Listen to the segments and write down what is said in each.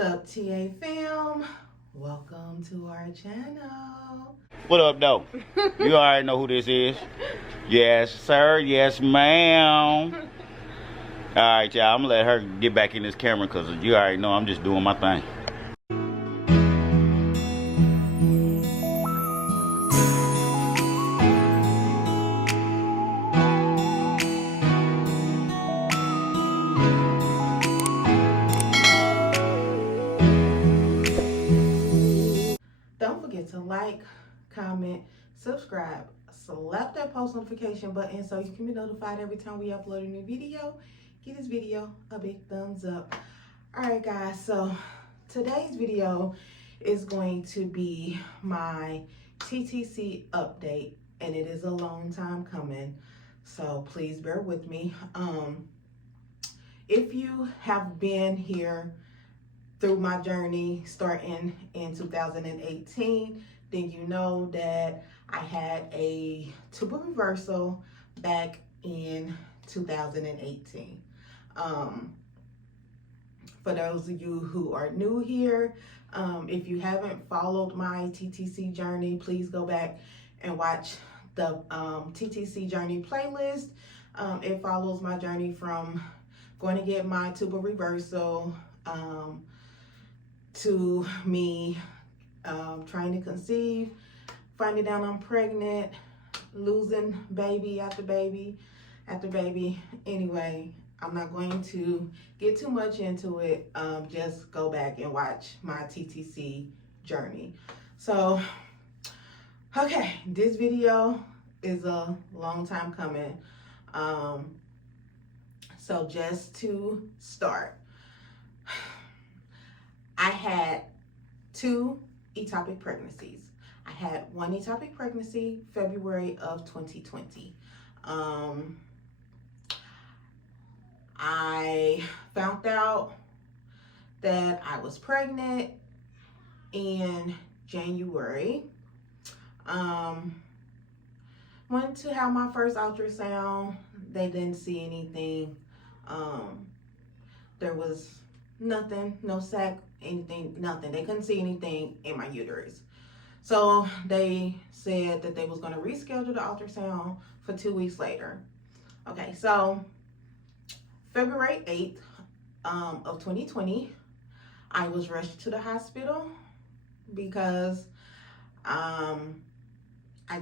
up, TA fam? Welcome to our channel. What up, though? You already know who this is. Yes, sir. Yes, ma'am. All right, y'all. I'm going to let her get back in this camera because you already know I'm just doing my thing. Don't forget to like, comment, subscribe, slap that post notification button so you can be notified every time we upload a new video. Give this video a big thumbs up. All right, guys, so today's video is going to be my TTC update, and it is a long time coming, so please bear with me. If you have been here through my journey starting in 2018, then you know that I had a tubal reversal back in 2018. For those of you who are new here, if you haven't followed my TTC journey, please go back and watch the TTC journey playlist. It follows my journey from going to get my tubal reversal to me trying to conceive, finding out I'm pregnant, losing baby after baby after baby. Anyway, I'm not going to get too much into it. Just go back and watch my TTC journey. So, okay, this video is a long time coming. So just to start, I had 2 ectopic pregnancies. I had one ectopic pregnancy February of 2020. I found out that I was pregnant in January. Went to have my first ultrasound. They didn't see anything. There was nothing, no sac, anything, nothing. They couldn't see anything in my uterus. So they said that they was going to reschedule the ultrasound for 2 weeks later. Okay, so February 8th of 2020, I was rushed to the hospital because I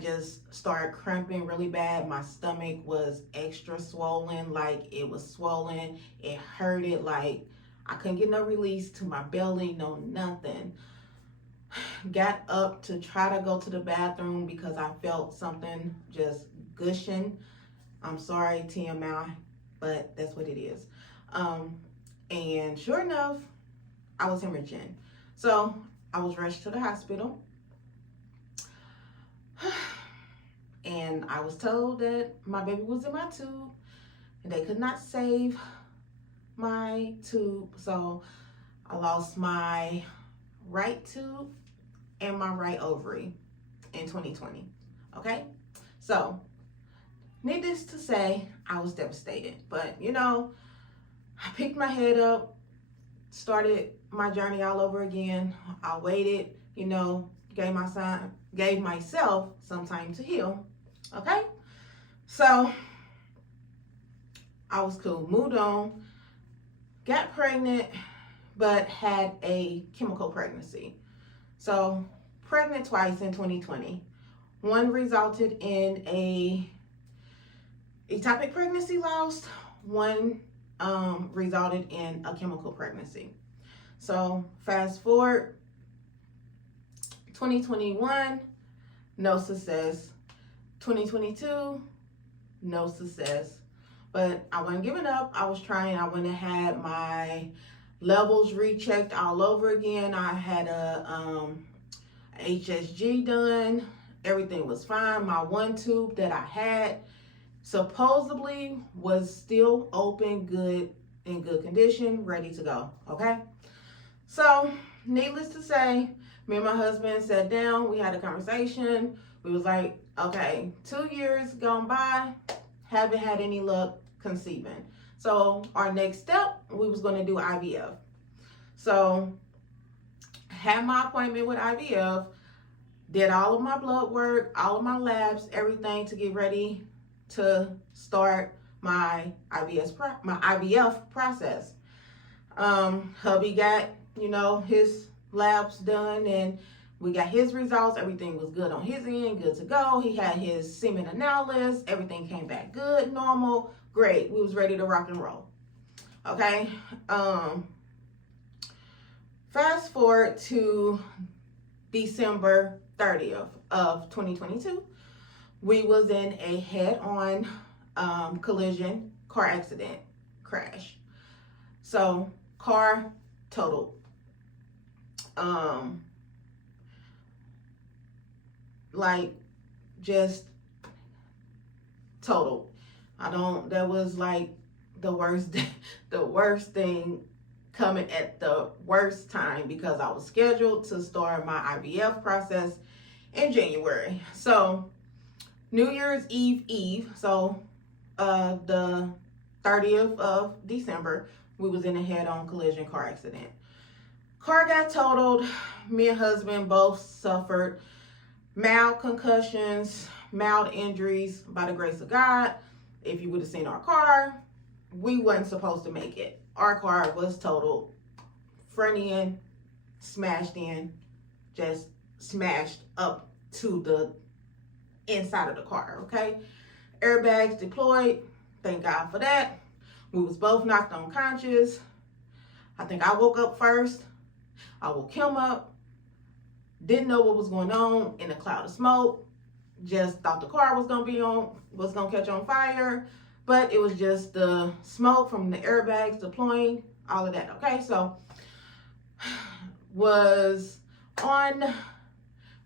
just started cramping really bad. My stomach was extra swollen, like it was swollen. It hurted, like I couldn't get no release to my belly, no nothing. Got up to try to go to the bathroom because I felt something just gushing. I'm sorry, TMI, but that's what it is. And sure enough, I was hemorrhaging. So I was rushed to the hospital. And I was told that my baby was in my tube and they could not save my tube. So I lost my right tube and my right ovary in 2020. Okay, so needless to say, I was devastated. But you know, I picked my head up, started my journey all over again. I waited, you know, gave myself some time to heal. Okay, so I was cool, moved on, got pregnant, but had a chemical pregnancy. So pregnant twice in 2020. One resulted in a ectopic pregnancy lost. One resulted in a chemical pregnancy. So fast forward, 2021, no success. 2022, no success. But I wasn't giving up. I was trying. I went and had my levels rechecked all over again. I had a HSG done. Everything was fine. My one tube that I had supposedly was still open, good, in good condition, ready to go. Okay, so needless to say, me and my husband sat down. We had a conversation. We was like, okay, 2 years gone by, haven't had any luck conceiving. So our next step, we was going to do IVF. So had my appointment with IVF, did all of my blood work, all of my labs, everything to get ready to start my IVF process. Hubby got, his labs done, and we got his results. Everything was good on his end, good to go. He had his semen analysis. Everything came back good, normal, great. We was ready to rock and roll. Okay. Fast forward to December 30th of 2022. We was in a head-on collision car accident crash. So car totaled. Like just totaled. That was like the worst thing coming at the worst time, because I was scheduled to start my IVF process in January. So New Year's Eve, so the 30th of December, we was in a head-on collision car accident. Car got totaled. Me and husband both suffered mild concussions, mild injuries by the grace of God. If you would have seen our car, we wasn't supposed to make it. Our car was totaled, front end, smashed in, just smashed up to the inside of the car, okay? Airbags deployed, thank God for that. We was both knocked unconscious. I think I woke up first. I woke him up. Didn't know what was going on, in a cloud of smoke. Just thought the car was gonna catch on fire. But it was just the smoke from the airbags deploying, all of that, okay? So, was on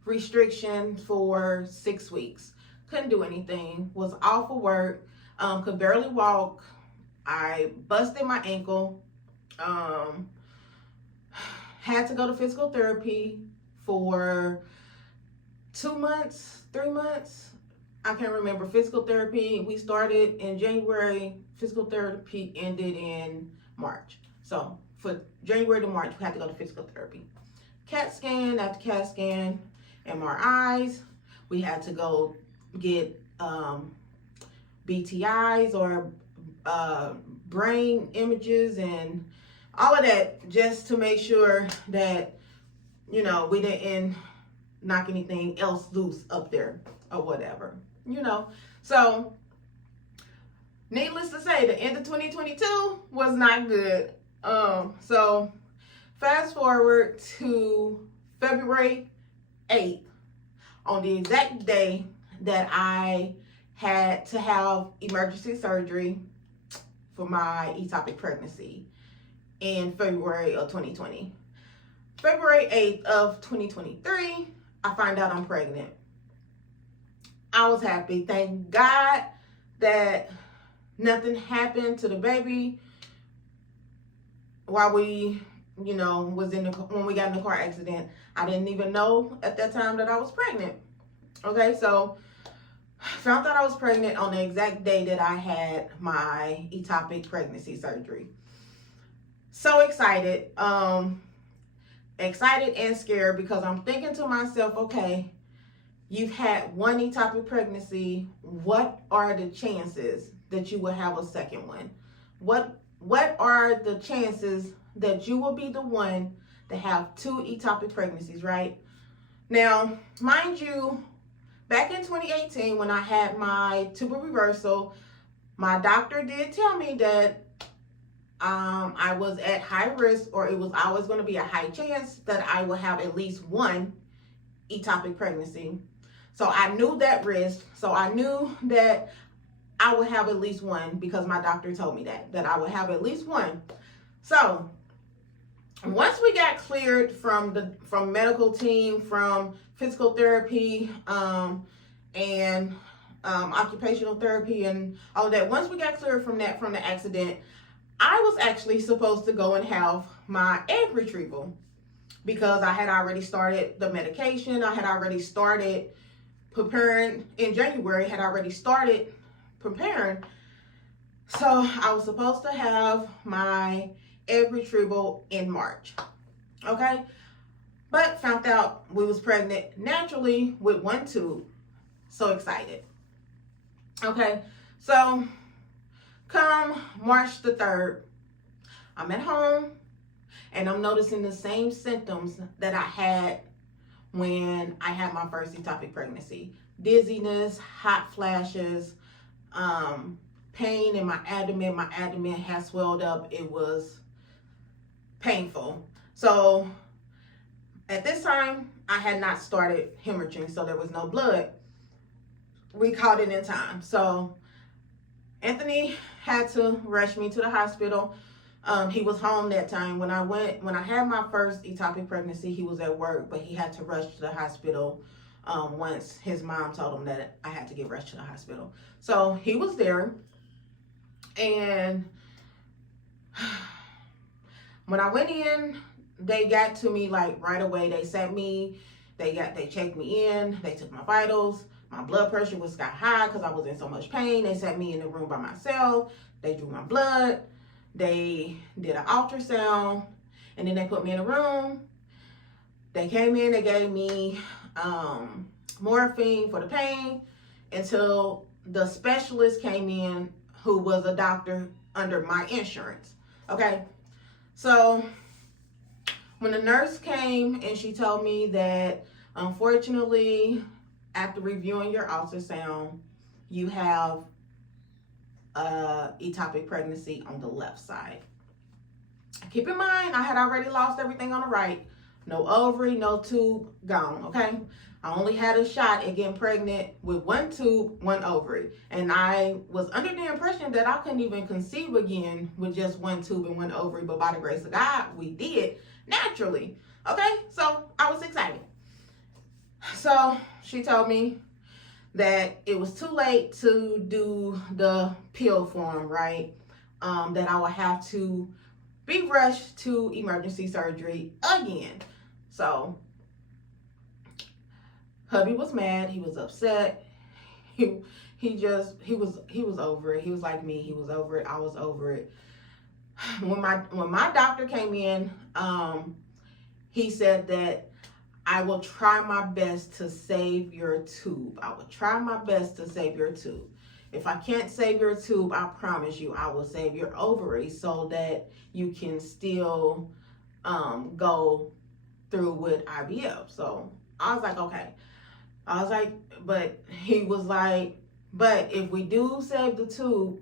restriction for 6 weeks. Couldn't do anything, was off of work, could barely walk. I busted my ankle, had to go to physical therapy for 2 months, 3 months. I can't remember. Physical therapy, we started in January. Physical therapy ended in March. So for January to March, we had to go to physical therapy. CAT scan after CAT scan, MRIs. We had to go get BTIs or brain images and all of that, just to make sure that, we didn't knock anything else loose up there or whatever. So needless to say, the end of 2022 was not good. So fast forward to February 8th, on the exact day that I had to have emergency surgery for my ectopic pregnancy in February of 2020. February 8th of 2023, I find out I'm pregnant. I was happy. Thank God that nothing happened to the baby while we, when we got in the car accident. I didn't even know at that time that I was pregnant. Okay, so found out I was pregnant on the exact day that I had my ectopic pregnancy surgery. So excited. Excited and scared, because I'm thinking to myself, okay, you've had one ectopic pregnancy. What are the chances that you will have a second one? What are the chances that you will be the one to have 2 ectopic pregnancies, right? Now, mind you, back in 2018, when I had my tubal reversal, my doctor did tell me that I was at high risk, or it was always going to be a high chance that I will have at least one ectopic pregnancy. So I knew that risk. So I knew that I would have at least one, because my doctor told me that I would have at least one. So once we got cleared from medical team, from physical therapy, and occupational therapy and all of that, once we got cleared from the accident, I was actually supposed to go and have my egg retrieval, because I had already started the medication. I had already started preparing in January, had already started preparing. So I was supposed to have my egg retrieval in March. Okay. but found out we was pregnant naturally with 1 tube. So excited. Okay, so come March the 3rd, I'm at home and I'm noticing the same symptoms that I had when I had my first ectopic pregnancy. Dizziness, hot flashes, pain in my abdomen. My abdomen had swelled up. It was painful. So at this time, I had not started hemorrhaging, so there was no blood. We caught it in time. So Anthony had to rush me to the hospital. He was home that time. When I had my first ectopic pregnancy, he was at work, but he had to rush to the hospital once his mom told him that I had to get rushed to the hospital. So he was there, and when I went in, they got to me like right away. They sat me, they checked me in, they took my vitals. My blood pressure was got high because I was in so much pain. They sat me in the room by myself. They drew my blood. They did an ultrasound, and then they put me in a room. They came in, they gave me morphine for the pain until the specialist came in, who was a doctor under my insurance. Okay, so when the nurse came and she told me that unfortunately, after reviewing your ultrasound, you have ectopic pregnancy on the left side. Keep in mind, I had already lost everything on the right. No ovary, no tube, gone, okay? I only had a shot at getting pregnant with 1 tube, 1 ovary. And I was under the impression that I couldn't even conceive again with just 1 tube and 1 ovary, but by the grace of God, we did naturally, okay? So I was excited. So she told me that it was too late to do the pill form, right? That I would have to be rushed to emergency surgery again. So hubby was mad. He was upset. He was over it. He was like me. He was over it. I was over it. When my doctor came in, he said that I will try my best to save your tube. I will try my best to save your tube. If I can't save your tube, I promise you I will save your ovary so that you can still go through with IVF. So I was like, okay. I was like, but he was like, but if we do save the tube,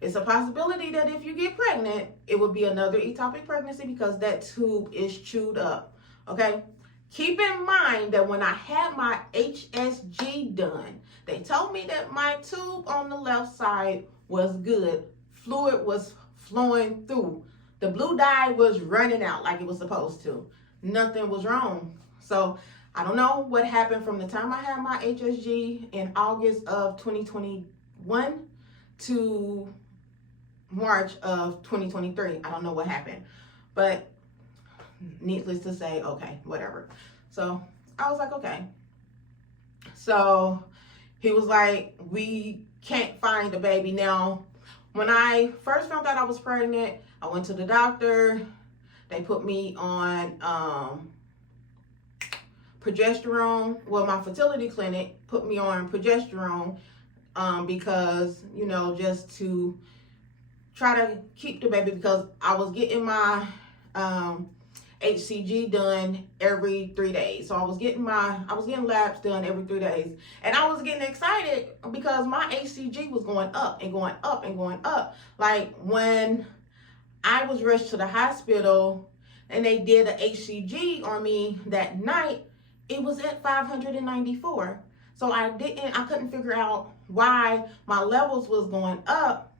it's a possibility that if you get pregnant, it would be another ectopic pregnancy because that tube is chewed up. Okay? Keep in mind that when I had my HSG done, they told me that my tube on the left side was good. Fluid was flowing through. The blue dye was running out like it was supposed to. Nothing was wrong. So I don't know what happened from the time I had my HSG in August of 2021 to March of 2023. I don't know what happened. But needless to say, okay, whatever. So I was like, okay. So he was like, we can't find the baby. Now, when I first found out I was pregnant, I went to the doctor. They put me on progesterone. Well, my fertility clinic put me on progesterone because, you know, just to try to keep the baby, because I was getting my HCG done every 3 days. So I was getting labs done every 3 days. And I was getting excited because my HCG was going up and going up and going up. Like when I was rushed to the hospital and they did a HCG on me that night, it was at 594. So I couldn't figure out why my levels was going up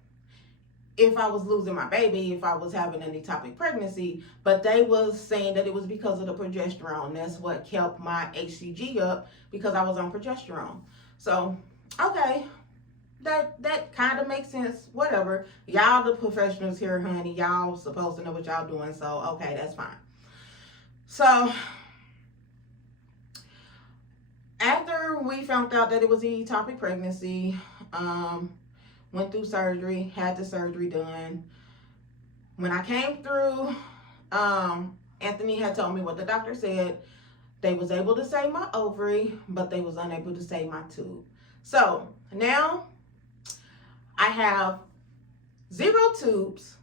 if I was losing my baby, if I was having an ectopic pregnancy. But they was saying that it was because of the progesterone. That's what kept my HCG up, because I was on progesterone. So, okay, that kind of makes sense. Whatever. Y'all the professionals here, honey. Y'all supposed to know what y'all doing. So, okay, that's fine. So, after we found out that it was an ectopic pregnancy, went through surgery, had the surgery done. When I came through, Anthony had told me what the doctor said. They was able to save my ovary, but they was unable to save my tube. So now I have 0 tubes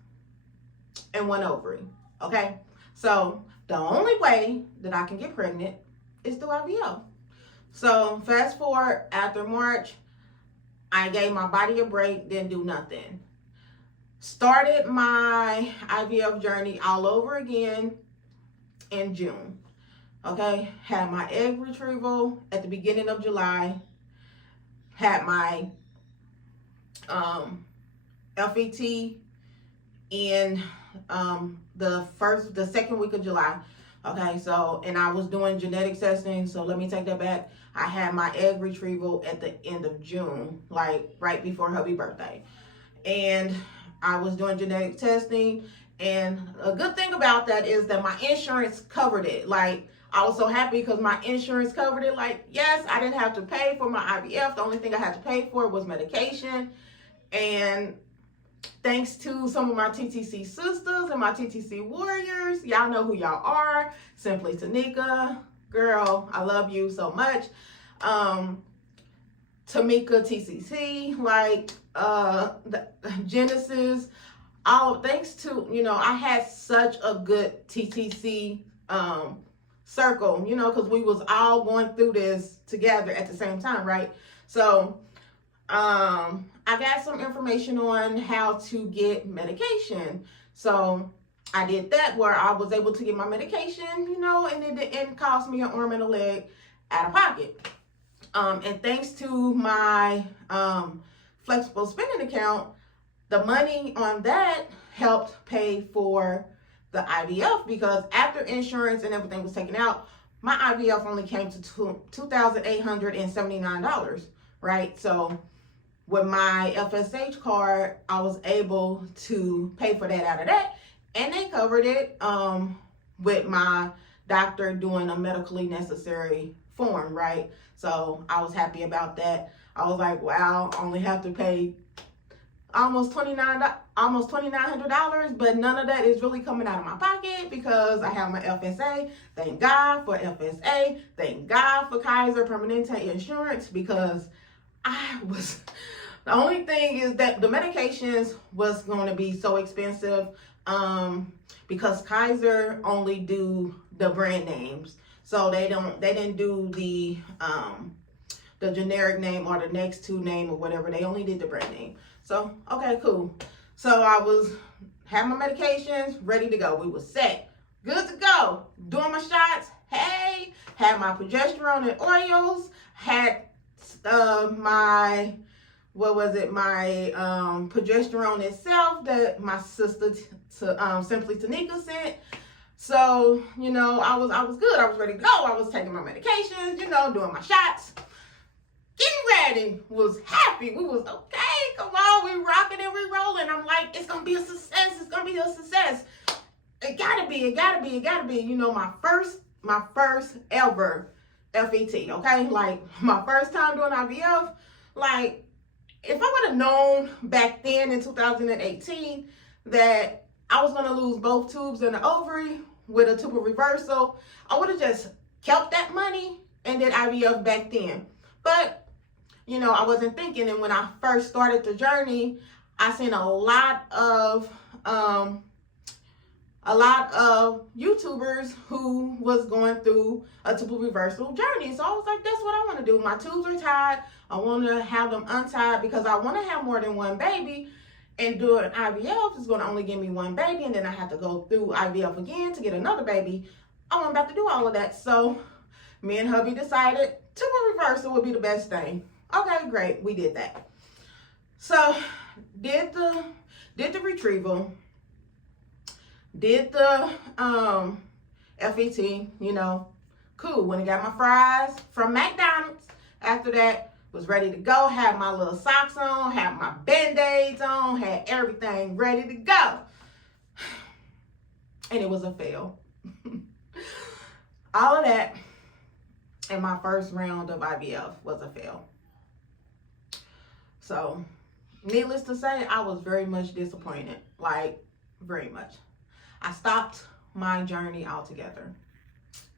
and 1 ovary. Okay, so the only way that I can get pregnant is through IVF. So fast forward, after March, I gave my body a break, didn't do nothing. Started my IVF journey all over again in June. Okay, had my egg retrieval at the beginning of July. Had my FET in the second week of July. Okay, so, and I was doing genetic testing, so let me take that back. I had my egg retrieval at the end of June, like right before hubby's birthday. And I was doing genetic testing, and a good thing about that is that my insurance covered it. Like, I was so happy because my insurance covered it. Like, yes, I didn't have to pay for my IVF. The only thing I had to pay for was medication. And thanks to some of my TTC sisters and my TTC warriors, y'all know who y'all are. Simply Tanika, girl, I love you so much. Tamika TCC, like the Genesis, all thanks to, you know, I had such a good TTC circle, you know, because we was all going through this together at the same time, right? So I got some information on how to get medication. So I did that, where I was able to get my medication, you know, and it didn't cost me an arm and a leg out of pocket. And thanks to my flexible spending account, the money on that helped pay for the IVF, because after insurance and everything was taken out, my IVF only came to $2,879, right? So with my FSH card, I was able to pay for that out of that, and they covered it with my doctor doing a medically necessary form, right? So I was happy about that. I was like, wow, I only have to pay almost $2,900, but none of that is really coming out of my pocket because I have my FSA. Thank God for FSA. Thank God for Kaiser Permanente Insurance, because the only thing is that the medications was going to be so expensive because Kaiser only do the brand names. So they didn't do the generic name or the next two name or whatever. They only did the brand name. So, okay, cool. So I had my medications ready to go. We was set, good to go, doing my shots. Hey, had my progesterone and oils, had my progesterone itself that my sister Simply Tanika sent. So, you know, I was good. I was ready to go. I was taking my medications, you know, doing my shots, getting ready, was happy. We was okay, come on, we rocking and we rolling. I'm like, it's gonna be a success. It's gonna be a success. It gotta be. You know, my first ever FET, okay? Like, my first time doing IVF, like, if I would have known back then in 2018 that I was going to lose both tubes and the ovary with a tubal reversal, I would have just kept that money and did IVF back then. But, you know, I wasn't thinking. And when I first started the journey, I seen a lot of YouTubers who was going through a tubal reversal journey. So I was like, that's what I want to do. My tubes are tied. I want to have them untied because I want to have more than one baby. And doing IVF is going to only give me one baby, and then I have to go through IVF again to get another baby. I wasn't about to do all of that. So me and hubby decided tubal reversal would be the best thing. Okay, great. We did that. So did the retrieval, did the FET, you know, cool. When I got my fries from McDonald's, after that, was ready to go, had my little socks on, had my band-aids on, had everything ready to go. And it was a fail. All of that in my first round of IVF was a fail. So, needless to say, I was very much disappointed. Like, very much. I stopped my journey altogether.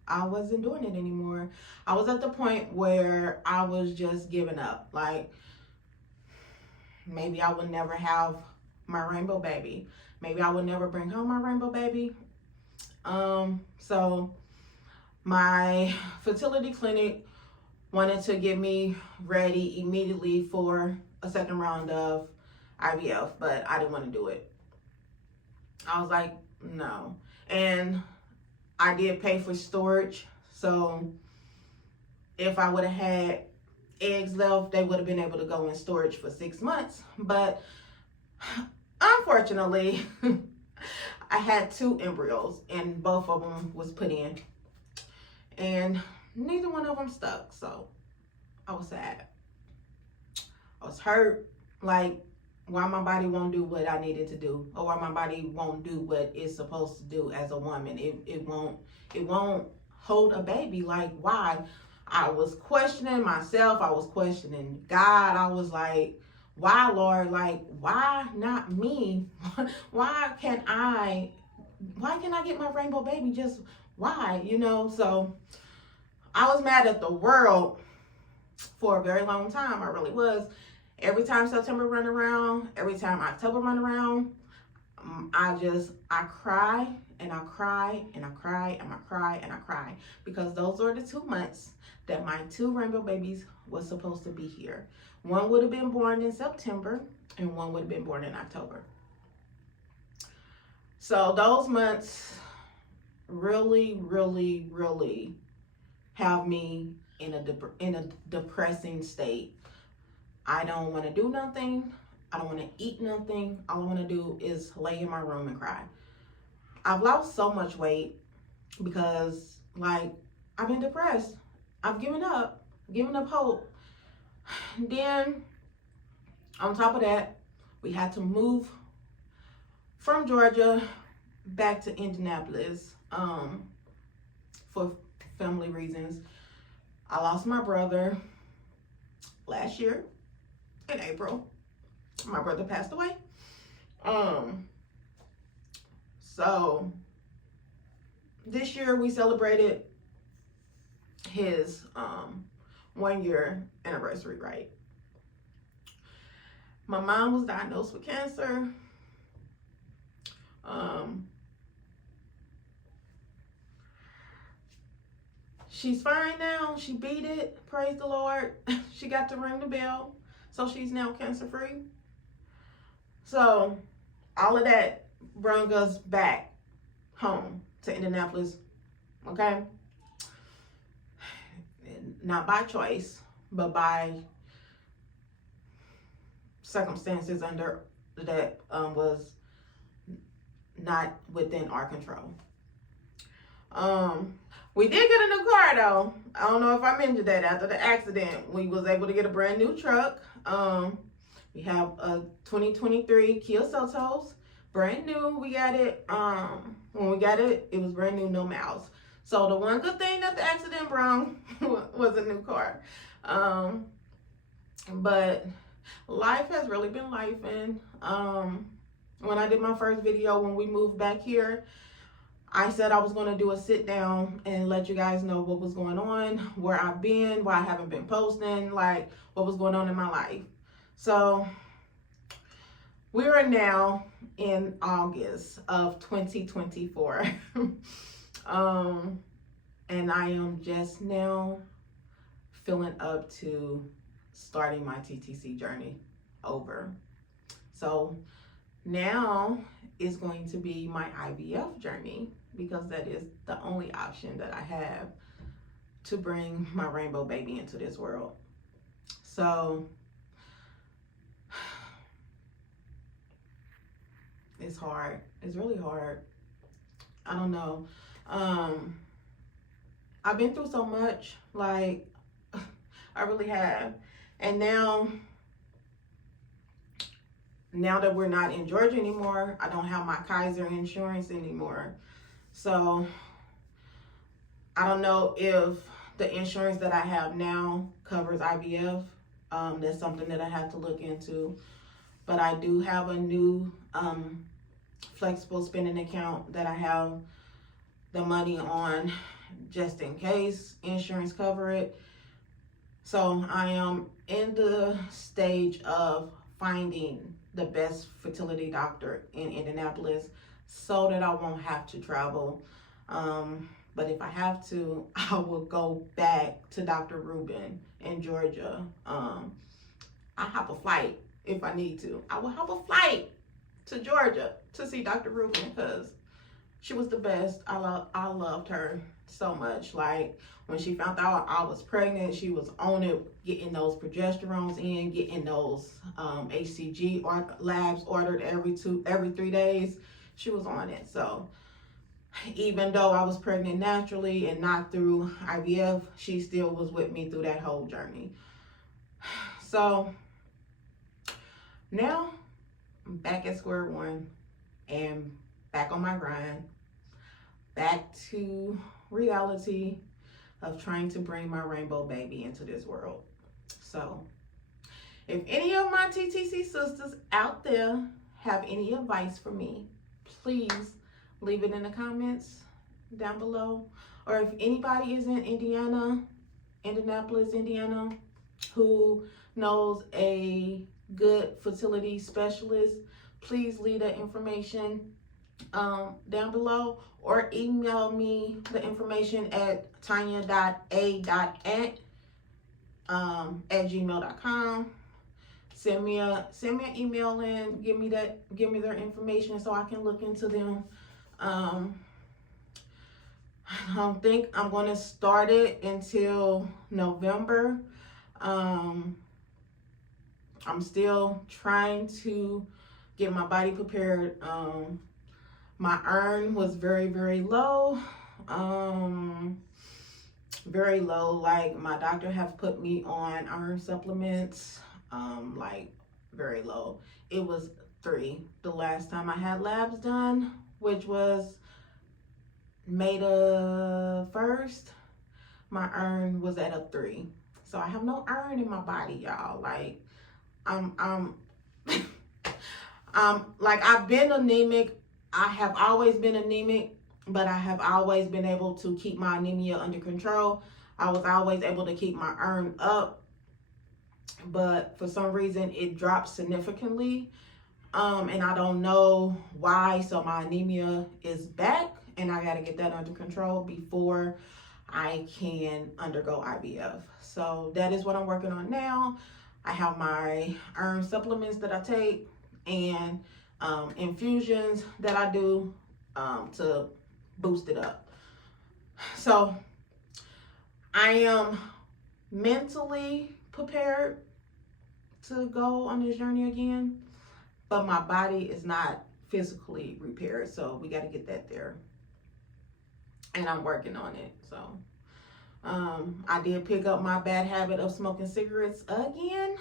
I wasn't doing it anymore. I was at the point where I was just giving up. Like, maybe I would never have my rainbow baby. Maybe I would never bring home my rainbow baby. So my fertility clinic wanted to get me ready immediately for a second round of IVF, but I didn't want to do it. I was like, no. And I did pay for storage, so if I would have had eggs left, they would have been able to go in storage for 6 months. But unfortunately, I had 2 embryos and both of them was put in, and neither one of them stuck. So I was sad. I was hurt, like why my body won't do what I needed to do, or why my body won't do what it's supposed to do as a woman. It won't hold a baby. Like, why? I was questioning myself. I was questioning God. I was like, why, Lord? Like, why not me? Why can't I get my rainbow baby? Just why, you know? So I was mad at the world for a very long time. I really was. Every time September run around, every time October run around, I cry and I cry and I cry and I cry and I cry, because those are the 2 months that my 2 rainbow babies was supposed to be here. One would have been born in September and one would have been born in October. So those months really, really, really have me in a depressing state. I don't want to do nothing. I don't want to eat nothing. All I want to do is lay in my room and cry. I've lost so much weight because, like, I've been depressed. I've given up hope. Then, on top of that, we had to move from Georgia back to Indianapolis for family reasons. I lost my brother last year in April. My brother passed away. So this year we celebrated his 1-year anniversary, right? My mom was diagnosed with cancer. She's fine now. She beat it. Praise the Lord. She got to ring the bell. So she's now cancer-free. So all of that brought us back home to Indianapolis. Okay? Not by choice, but by circumstances under that was not within our control. We did get a new car though. I don't know if I mentioned that. After the accident, we was able to get a brand new truck. We have a 2023 Kia Seltos, brand new. We got it. When we got it, it was brand new, no miles. So the one good thing that the accident brought was a new car. But life has really been lifing. When I did my first video when we moved back here, I said I was going to do a sit down and let you guys know what was going on, where I've been, why I haven't been posting, like what was going on in my life. So we are now in August of 2024. And I am just now feeling up to starting my TTC journey over. So now is going to be my IVF journey, because that is the only option that I have to bring my rainbow baby into this world. So it's hard. It's really hard. I don't know. I've been through so much, like I really have. And now that we're not in Georgia anymore, I don't have my Kaiser insurance anymore. So I don't know if the insurance that I have now covers IVF. That's something that I have to look into. But I do have a new flexible spending account that I have the money on just in case insurance cover it. So I am in the stage of finding the best fertility doctor in Indianapolis so that I won't have to travel. But if I have to, I will go back to Dr. Rubin in Georgia. I hop a flight if I need to. I will hop a flight to Georgia to see Dr. Rubin because she was the best. I loved her so much. Like when she found out I was pregnant, she was on it, getting those progesterones in, getting those HCG labs ordered every 3 days. She was on it. So even though I was pregnant naturally and not through IVF, she still was with me through that whole journey. So now I'm back at square one and back on my grind, back to reality of trying to bring my rainbow baby into this world. So if any of my TTC sisters out there have any advice for me, please leave it in the comments down below. Or if anybody is in Indianapolis, Indiana, who knows a good fertility specialist, please leave that information down below, or email me the information at tonya.a.ant@gmail.com. Send me an email and give me their information so I can look into them. I don't think I'm going to start it until November. I'm still trying to get my body prepared. My iron was very, very low. Very low. Like my doctor have put me on iron supplements. Like very low. It was 3 the last time I had labs done, which was May the 1st. My iron was at a 3. So I have no iron in my body, y'all. Like I'm like I've been anemic. I have always been anemic, but I have always been able to keep my anemia under control. I was always able to keep my iron up, but for some reason it dropped significantly. And I don't know why. So my anemia is back and I got to get that under control before I can undergo IVF. So that is what I'm working on now. I have my iron supplements that I take and infusions that I do to boost it up. So I am mentally prepared to go on this journey again, but my body is not physically repaired. So we got to get that there. And I'm working on it. So I did pick up my bad habit of smoking cigarettes again.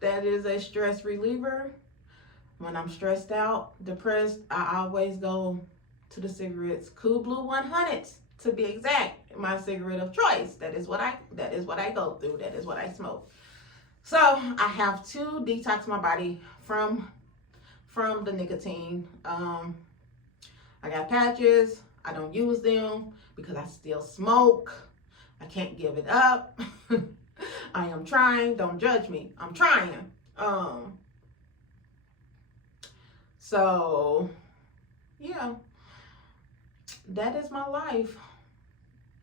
That is a stress reliever. When I'm stressed out, depressed, I always go to the cigarettes. Cool Blue 100s to be exact. My cigarette of choice. That is what I go through. That is what I smoke. So I have to detox my body from the nicotine. I got patches. I don't use them because I still smoke. I can't give it up. I am trying. Don't judge me. I'm trying. So yeah, that is my life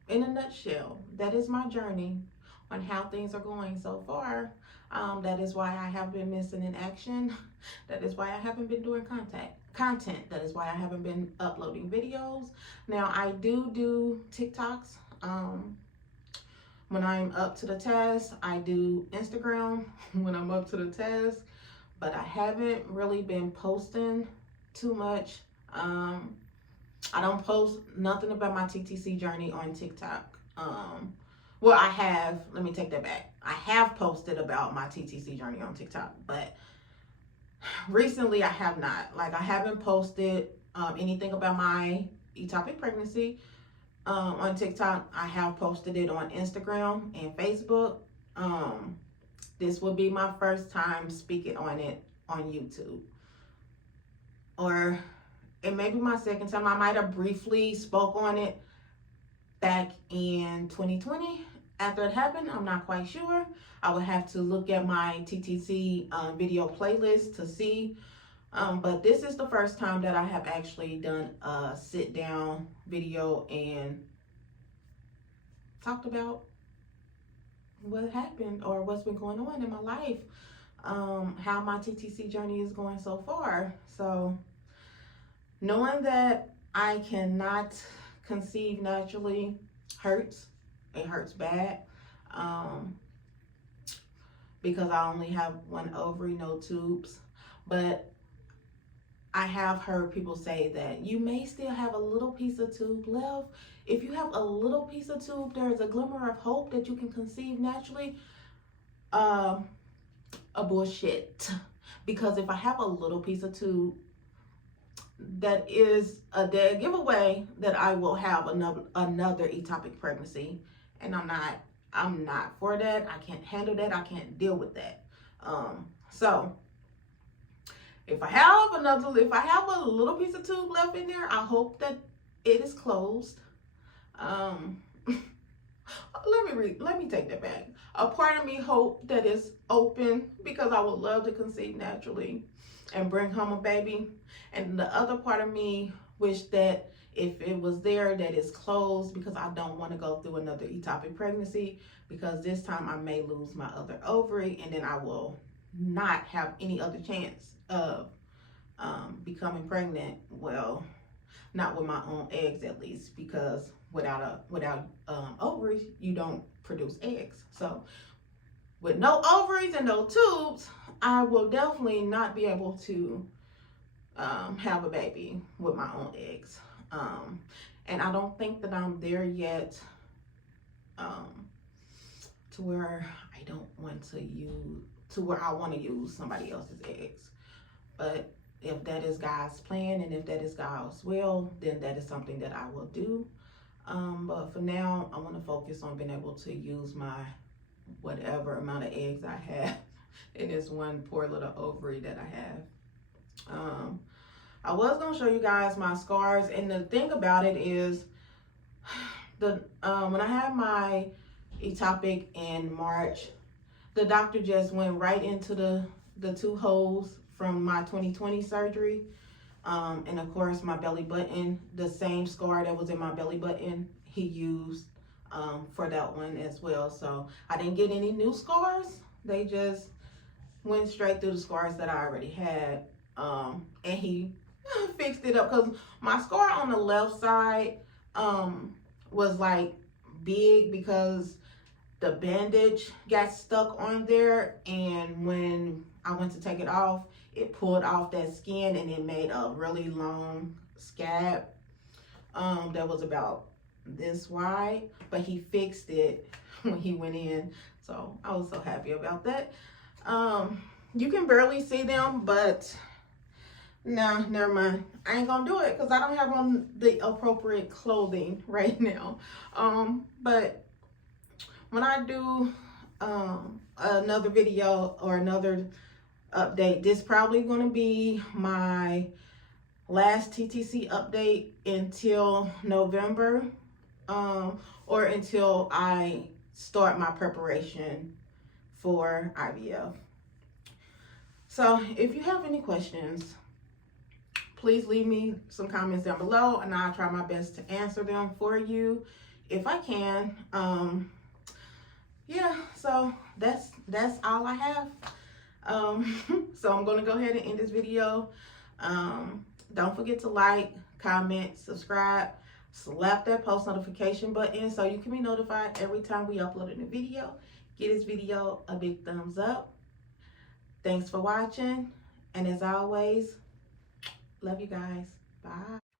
in a nutshell. That is my journey on how things are going so far. That is why I have been missing in action. That is why I haven't been doing content. That is why I haven't been uploading videos. Now I do TikToks. When I'm up to the task, I do Instagram when I'm up to the task, but I haven't really been posting too much. I don't post nothing about my TTC journey on TikTok. Well, I have, let me take that back. I have posted about my TTC journey on TikTok, but recently I have not. Like I haven't posted anything about my ectopic pregnancy on TikTok. I have posted it on Instagram and Facebook. This will be my first time speaking on it on YouTube. Or it may be my second time. I might have briefly spoke on it back in 2020 after it happened. I'm not quite sure. I would have to look at my TTC video playlist to see. But this is the first time that I have actually done a sit down video and talked about what happened or what's been going on in my life, how my TTC journey is going so far. So knowing that I cannot conceive naturally hurts. It hurts bad, because I only have one ovary, no tubes. But I have heard people say that you may still have a little piece of tube left. If you have a little piece of tube, there is a glimmer of hope that you can conceive naturally. A bullshit. Because if I have a little piece of tube, that is a dead giveaway that I will have another ectopic pregnancy, and I'm not for that. I can't handle that. I can't deal with that. So if I have a little piece of tube left in there, I hope that it is closed. Let me take that back. A part of me hope that it's open, because I would love to conceive naturally and bring home a baby. And the other part of me wish that if it was there, that it's closed, because I don't want to go through another ectopic pregnancy, because this time I may lose my other ovary, and then I will not have any other chance of becoming pregnant. Well, not with my own eggs, at least, because without ovaries, you don't produce eggs. So with no ovaries and no tubes, I will definitely not be able to have a baby with my own eggs. And I don't think that I'm there yet, to where I don't want to use, to where I want to use somebody else's eggs. But if that is God's plan, and if that is God's will, then that is something that I will do. But for now, I want to focus on being able to use my whatever amount of eggs I have in this one poor little ovary that I have. I was going to show you guys my scars, and the thing about it is, when I had my ectopic in March, the doctor just went right into the 2 holes from my 2020 surgery. And of course, my belly button, the same scar that was in my belly button, he used for that one as well. So I didn't get any new scars. They just went straight through the scars that I already had. And he fixed it up, because my scar on the left side was like big, because the bandage got stuck on there, and when I went to take it off, it pulled off that skin, and it made a really long scab that was about this wide. But he fixed it when he went in, so I was so happy about that. You can barely see them, but nah, never mind. I ain't gonna do it, because I don't have on the appropriate clothing right now. But when I do another video or another update, this probably going to be my last TTC update until November, or until I start my preparation for IVF. So if you have any questions, please leave me some comments down below, and I'll try my best to answer them for you if I can. Yeah, so that's all I have. So I'm gonna go ahead and end this video. Don't forget to like, comment, subscribe, slap that post notification button so you can be notified every time we upload a new video. Give this video a big thumbs up. Thanks for watching, and as always, love you guys. Bye.